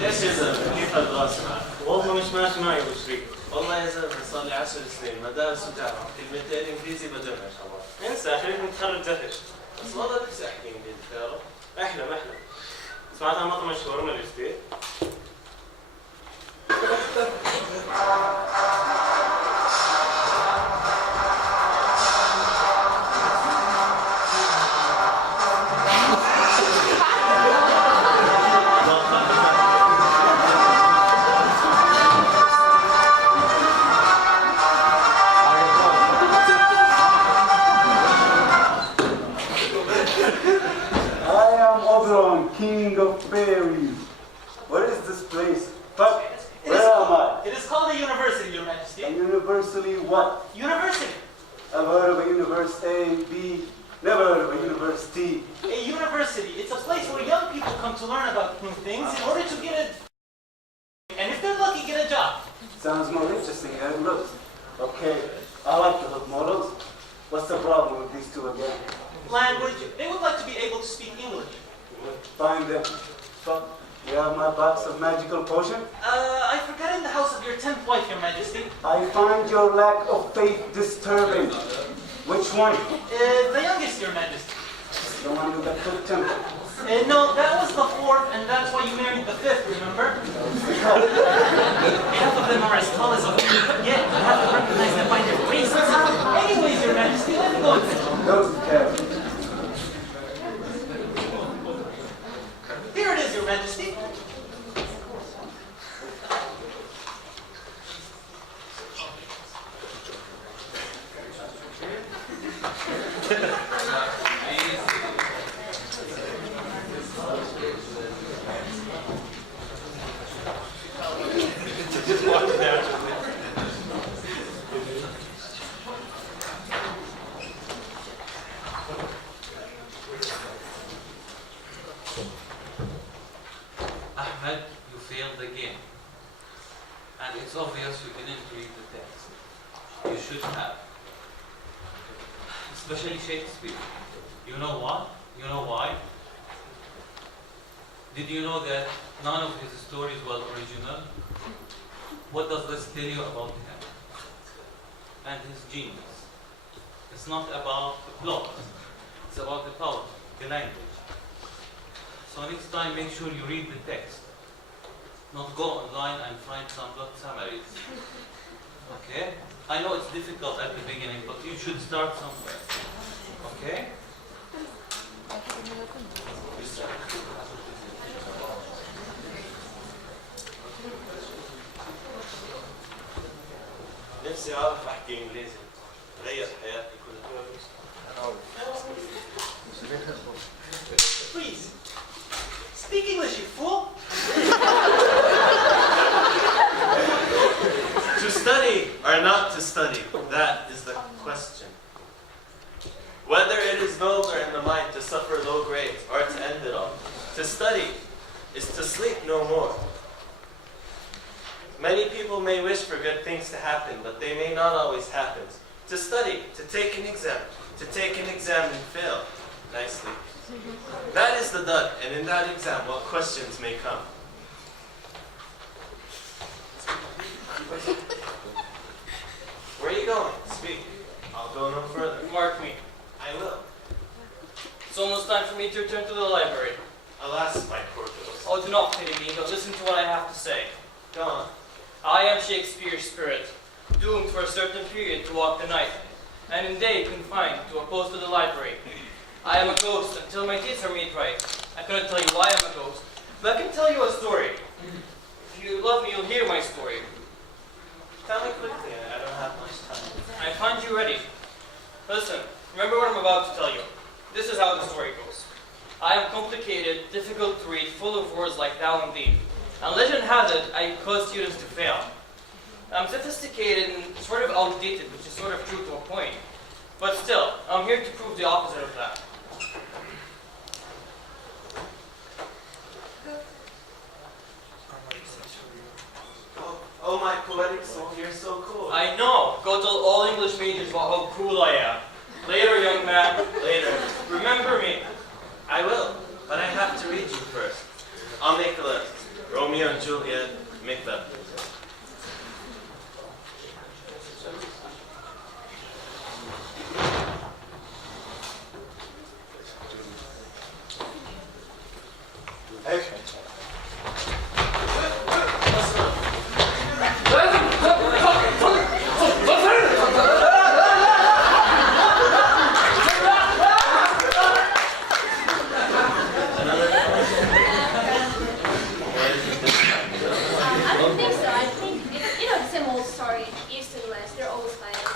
ليش يا زلمه كيف هالدراسه معك؟ والله مش ماشي معي بشريك. والله يا زلمه صار لي 10 سنين مدارس وجامعه، كلمتين انجليزي بدون ان شاء الله. انسى خليك متخرج زفش. بس والله نفسي احكي انجليزي تعرف؟ احلم احلم. سمعت عن مطعم الشاورما الجديد؟ King of fairies. What is this place? But where am I? It is called a university, Your Majesty. A university what? University. I've heard of a universe A, B, never heard of a university. A university. It's a place where young people come to learn about new things in order to get a... And if they're lucky, get a job. Sounds more interesting than it looks. Okay, I like to look models. What's the problem with these two again? Language. They would like to be able to speak English. Find them. So, you have my box of magical potion? I forgot in the house of your 10th wife, Your Majesty. I find your lack of faith disturbing. Which one? The youngest, Your Majesty. The one with the good temper. No, that was the 4th, and that's why you married the 5th, remember? Half of them are as tall as a tree, but yet you have to recognize them by their faces. Anyways, Your Majesty, let me go. Don't care. Here it is, Your Majesty. Ahmed, you failed again. And it's obvious you didn't read the text. You should have. Especially Shakespeare. You know what? You know why? Did you know that none of his stories were original? What does this tell you about him? And his genius. It's not about the plot. It's about the power, the language. So next time, make sure you read the text. Not go online and find some plot summaries. Okay? I know it's difficult at the beginning, but you should start somewhere. Okay? نفسي اعرف احكي انجليزي. غير حياتي كلها. Please, speak English, you fool. To study or not to study, that is the question. Whether it is nobler in the mind to suffer low grades or to end it all, to study is to sleep no more. Many people may wish for good things to happen, but they may not always happen. To study, to take an exam and fail nicely. That is the dud, and in that exam, what questions may come? Where are you going? Speak. I'll go no further. Mark me. I will. It's almost time for me to return to the library. Alas, my poor girls. Oh, do not pity me, but listen to what I have to say. Go on. I am Shakespeare's spirit, doomed for a certain period to walk the night, and in day confined to a post of the library. I am a ghost until my teeth are made right. I couldn't tell you why I'm a ghost, but I can tell you a story. If you love me, you'll hear my story. Tell me quickly, I don't have much time. I find you ready. Listen, remember what I'm about to tell you. This is how the story goes. I am complicated, difficult to read, full of words like thou and thee. And legend has it, I cause students to fail. I'm sophisticated and sort of outdated, which is sort of true to a point. But still, I'm here to prove the opposite of that. Oh, my poetic soul, you're so cool. I know. Go tell all English majors about how cool I am. Later, young man. Later. Remember me. I will, but I have to read you first. I'll make a list. Romeo and Juliet, Macbeth. I don't think so. I think it's, the same old story. East and West, they're always fighting.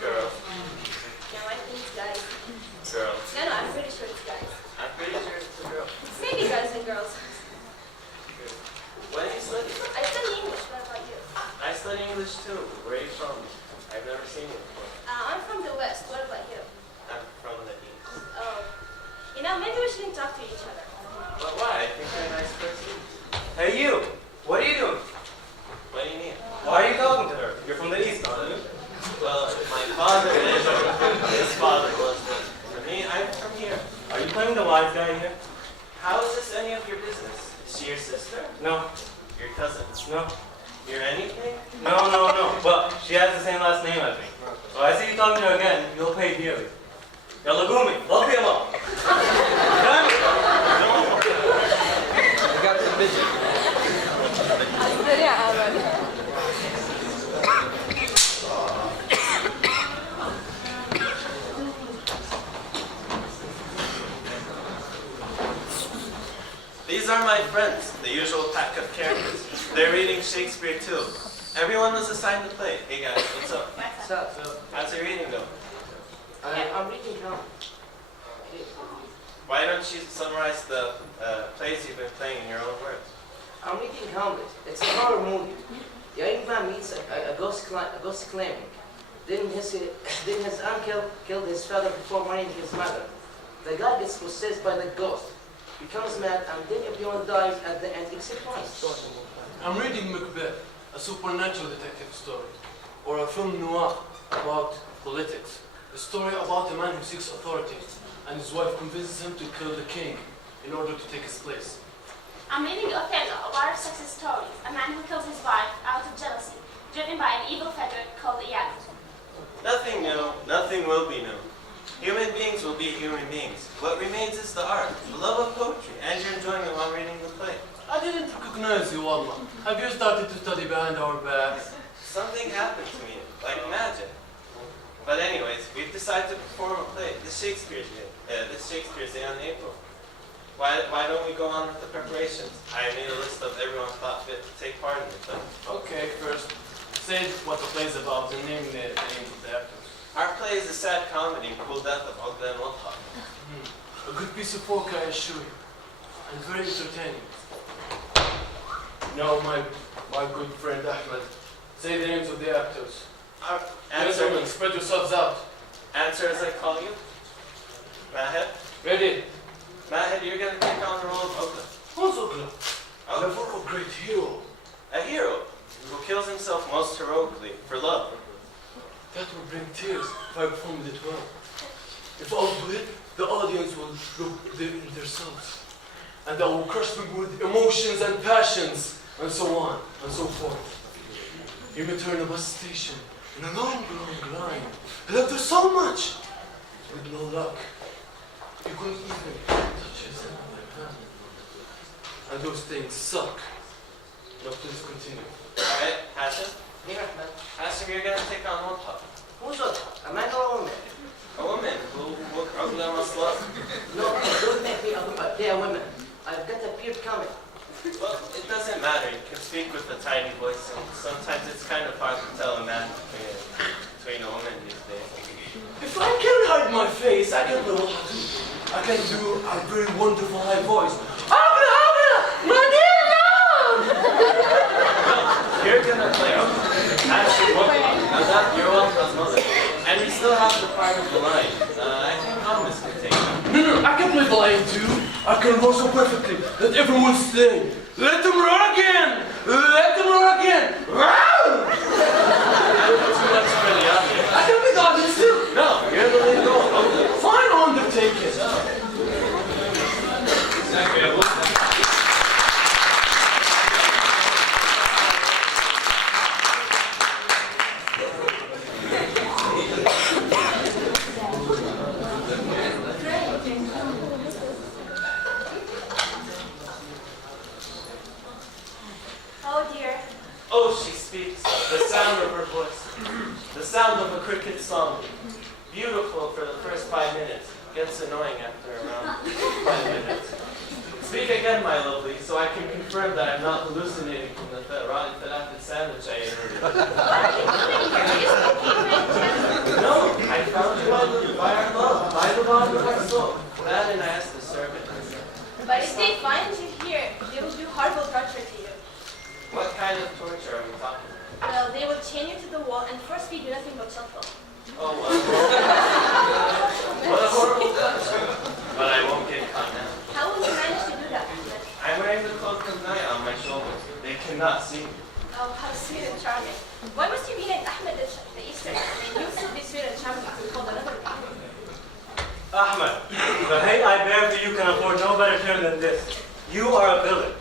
Girl. No, I think it's guys. Girl. No, I'm pretty sure it's guys. I'm pretty sure it's a girl. It's maybe guys and girls. What do you study? I study English. What about you? I study English too. Where are you from? I've never seen you before. I'm from the West. What about you? I'm from the East. Oh. Maybe we shouldn't talk to each other. But why? I think you're a nice person. Hey you, what are you doing? What do you mean? Why are you talking to her? You're from the East, aren't you? Well, my father is, his father was. For me, I'm from here. Are you playing the wise guy here? How is this any of your business? Is she your sister? No, Your cousin? no, You're anything? no. But she has the same last name as me. So I see you talking to her again, you'll pay dearly. Yalla gumi, look him up. I got the vision. These are my friends, the usual pack of characters. They're reading Shakespeare too. Everyone was assigned to play. Hey guys, what's up? What's up? How's your reading going? I'm reading now. Why don't you summarize the plays you've been playing in your own words? I'm reading Hamlet. It's a horror movie. The young man meets a ghost claiming. Then his uncle killed his father before marrying his mother. The guy gets possessed by the ghost, becomes mad, and then everyone dies at the end except one. I'm reading Macbeth, a supernatural detective story, or a film noir about politics. A story about a man who seeks authority, and his wife convinces him to kill the king in order to take his place. I'm reading Othello, a war of success stories. A man who kills his wife out of jealousy, driven by an evil federate called Iago. Nothing new, nothing will be new. Human beings will be human beings. What remains is the art, the love of poetry, and your enjoyment while reading the play. I didn't recognize you, Wallah. Have you started to study behind our backs? Something happened to me, like magic. But anyways, we've decided to perform a play, this Shakespeare's Day in April. Why don't we go on with the preparations? I made a list of everyone thought fit to take part in the play. Okay, first, say what the play's about and name the names of the actors. Our play is a sad comedy, Cool Death of Ogden Wolfhawk. A good piece of work, I assure you, and very entertaining. Now, my good friend Ahmed, say the names of the actors. Answer, Gentlemen, spread yourselves out. answer as I call you. Mahed? Ready? Mahed, you're going to take on the role of Ogden. Who's Ogla? Oh. Never a great hero. A hero who kills himself most heroically for love. That will bring tears if I performed it well. If I do it, the audience will look in themselves. And I will crush them with emotions and passions, and so on, and so forth. You may turn a bus station in a long line. And after so much, with no luck, you couldn't even touch his hand. And those things suck. Now please continue. Alright, Hassan? Here, man. Hassan, you're going to take on Wolfhawk. Who's that? A man or a woman? A woman who Ogden must love. No, don't make me play a woman. I've got a beard coming. Well, it doesn't matter. You can speak with a tiny voice, and sometimes it's kind of hard to tell a man between a woman these days. If I can hide my face, I can know how to. I can do a very wonderful high voice. My dear love! You're gonna play Ogden. That's your Wolfhawk. Now that you're Wolfhawk's mother. And you still have the part of the line. I think Thomas can take it. No, I can play the line too. I can roar so perfectly that everyone will say, "Let them roar again! Let them roar again!" I intricate song. Beautiful for the first 5 minutes. Gets annoying after around 5 minutes. Speak again, my lovely, so I can confirm that I'm not hallucinating from the rotten falafel sandwich I ate earlier. No, I found you by our love, by the bond of our soul. That and I asked the servant. But if they find you here, they will do horrible torture to you. What kind of torture are we talking about? Well, they will chain you to the wall and force feed you nothing but chocolate. Oh, what a horrible torture. But I won't get caught now. How will you manage to do that? I'm wearing the cloak of Naya on my shoulders. They cannot see me. Oh, how sweet and charming. Why must you be named Ahmed the Eastern? I mean, you should be sweet and charming to be called another name. Ahmed, the hate I bear for you can afford no better term than this. You are a villain.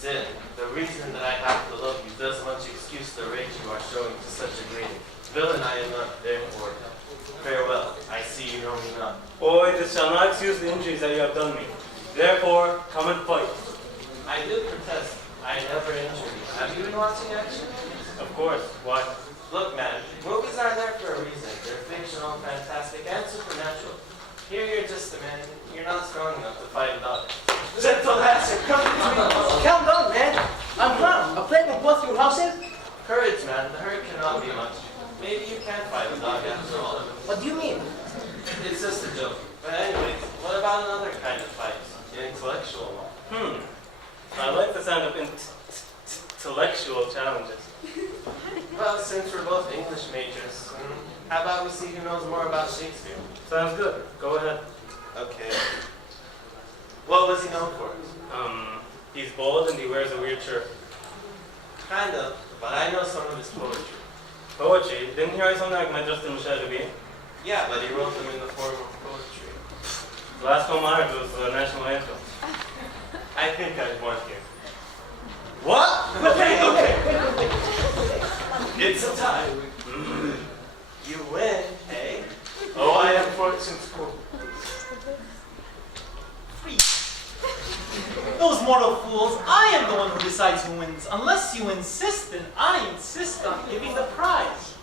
Zin, the reason that I have to love you does much excuse the rage you are showing to such a greeting. Villain I am not, therefore, farewell. I see you know me not. Boy, this shall not excuse the injuries that you have done me. Therefore, come and fight. I do protest. I never injured you. Have you been watching action? Of course. Why? Look, man, movies are there for a reason. They're fictional, fantastic, and supernatural. Here you're just a man. You're not strong enough to fight a dog. Gentle lassie, come to me. Calm down, man. I'm Ram. A plague will go through houses. Courage, man. The hurt cannot be much. Maybe you can fight a dog after all. What do you mean? It's just a joke. But anyways, what about another kind of fight? An intellectual one. I like the sound of intellectual challenges. Well, since we're both English majors, how about we see who knows more about Shakespeare? Sounds good. Go ahead. Okay. What was he known for? He's bald and he wears a weird shirt. Kind of, but I know some of his poetry. Poetry? Didn't he write something like Madrasat al-Musharrabin? Yeah, but he wrote them in the form of poetry. The last one I heard was the national anthem. I think I've won here. What? Okay. It's a tie. You win, hey? Oh, I am fortune school. Those mortal fools, I am the one who decides who wins. Unless you insist, then I insist on giving the prize.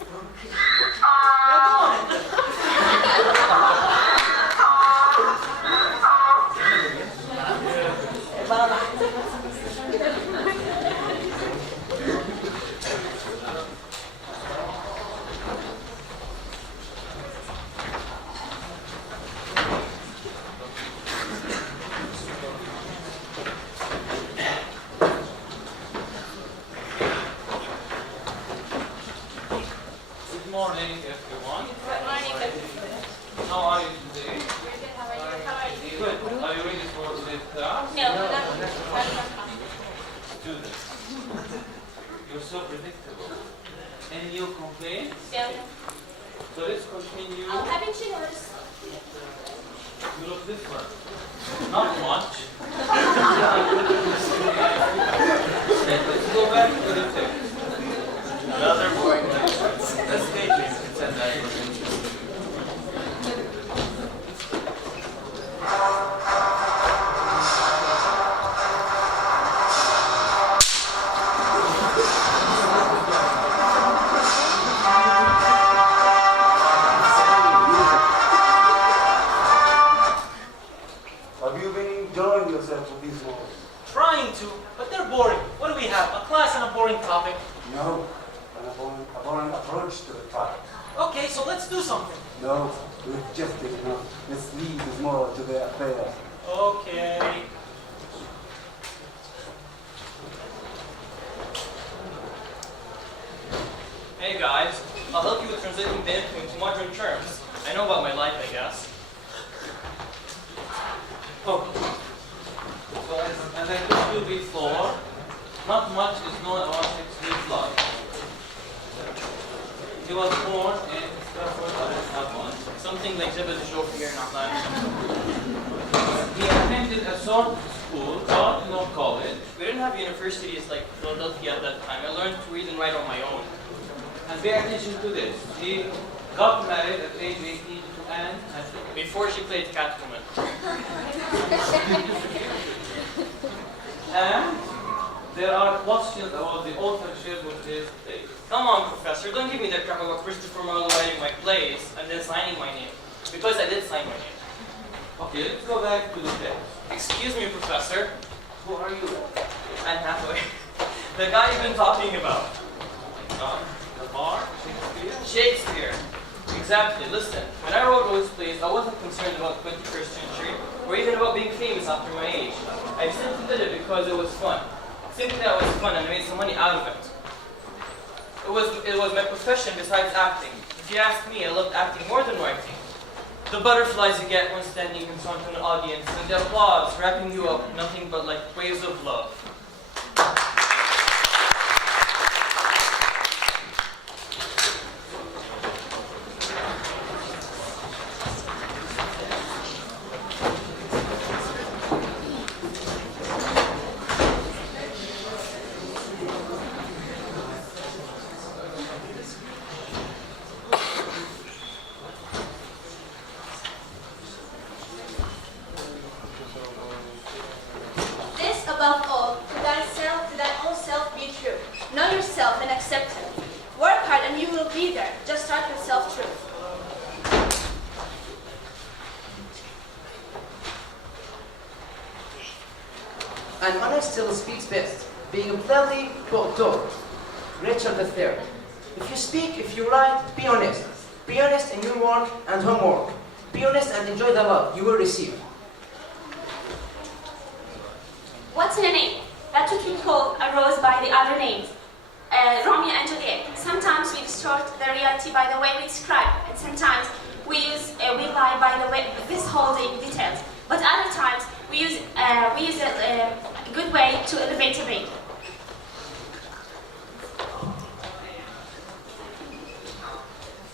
Now go on. Good morning, everyone. Good morning. How are you today? We're good. How are you? How are you? Good. Are you ready for today's class? No, we're not. Students, you're so predictable. Any new complaints? Yeah. So let's continue. I'm having chinos. You look different. Not much. Let's go back to the text. Another boring lecture. Let's Daydream pretend that it was interesting. Have you been enjoying yourself with these walls? Trying to, but they're boring. What do we have? A class and a boring topic. No, a boring approach to the topic. Okay, so let's do something. No, we've just enough. Let's leave this moral to the affair. Okay. Hey guys, I'll help you with translating the info into modern terms. I know about my life, I guess. Okay. So as I told you before, not much is known about Shakespeare's life. He was born in Stratford-upon-Avon. Something like Jebel Jofier in Atlanta. He attended a sort of school, but no college. We didn't have universities like Philadelphia at that time. I learned to read and write on my own. And pay attention to this. He got married at age 18 to Anne Hathaway. Before she played Catwoman. And there are questions about the authorship of his plays. Come on, Professor, don't give me that crap about Christopher Marlowe writing my plays and then signing my name. Because I did sign my name. Okay, let's go back to the text. Excuse me, Professor. Who are you? I'm halfway. The guy you've been talking about. The bar? Shakespeare? Shakespeare. Exactly. Listen, when I wrote those plays, I wasn't concerned about 21st century or even about being famous after my age. I simply did it because it was fun. Simply that it was fun and I made some money out of it. It was my profession besides acting. If you ask me, I loved acting more than writing. The butterflies you get when standing in front of an audience and the applause wrapping you up, nothing but like waves of love. Above all, to thyself, to thy own self be true. Know yourself and accept it. Work hard and you will be there. Just start with self-truth. And honor still speaks best, being plainly told. Richard III. If you speak, if you write, be honest. Be honest in your work and homework. Be honest and enjoy the love you will receive. What's in a name? That what we call a rose by the other names. Romeo and Juliet. Sometimes we distort the reality by the way we describe, and sometimes we lie by the way withholding details. But other times we use a good way to elevate a ring.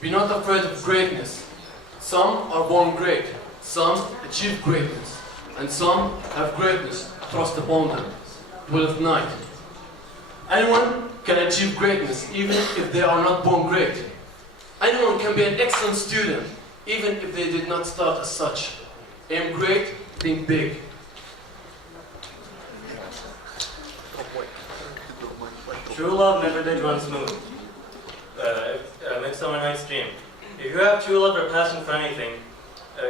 Be not afraid of greatness. Some are born great, some achieve greatness, and some have greatness thrust upon them. 12th night. Anyone can achieve greatness even if they are not born great. Anyone can be an excellent student even if they did not start as such. Aim great, think big. True love never did run smooth. Midsummer Night's Dream. If you have true love or passion for anything,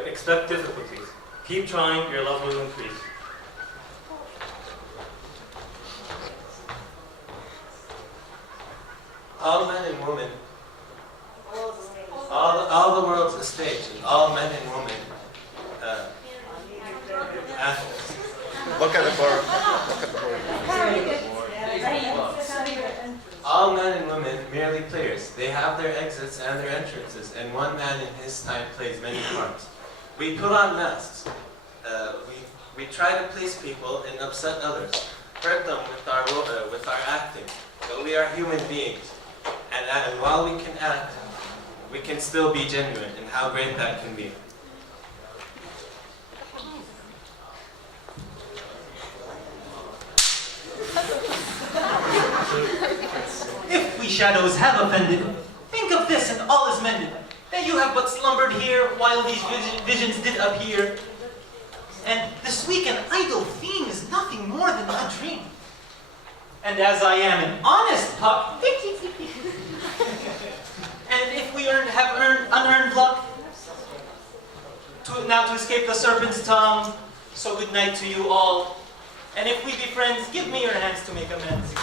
expect difficulties. Keep trying, your love will increase. All men and women, all the world's a stage, and all men and women, athletes. Look at the board. Look at the board. All men and women merely players. They have their exits and their entrances, and one man in his time plays many parts. We put on masks. We try to please people and upset others, hurt them with our acting. But we are human beings, and while we can act, we can still be genuine, and how great that can be. If we shadows have offended, think of this and all is mended, that you have but slumbered here while these visions did appear. And this weak and idle theme is nothing more than a dream. And as I am an honest pup, and if we have earned unearned luck, now to escape the serpent's tongue, so good night to you all. And if we be friends, give me your hands to make amends.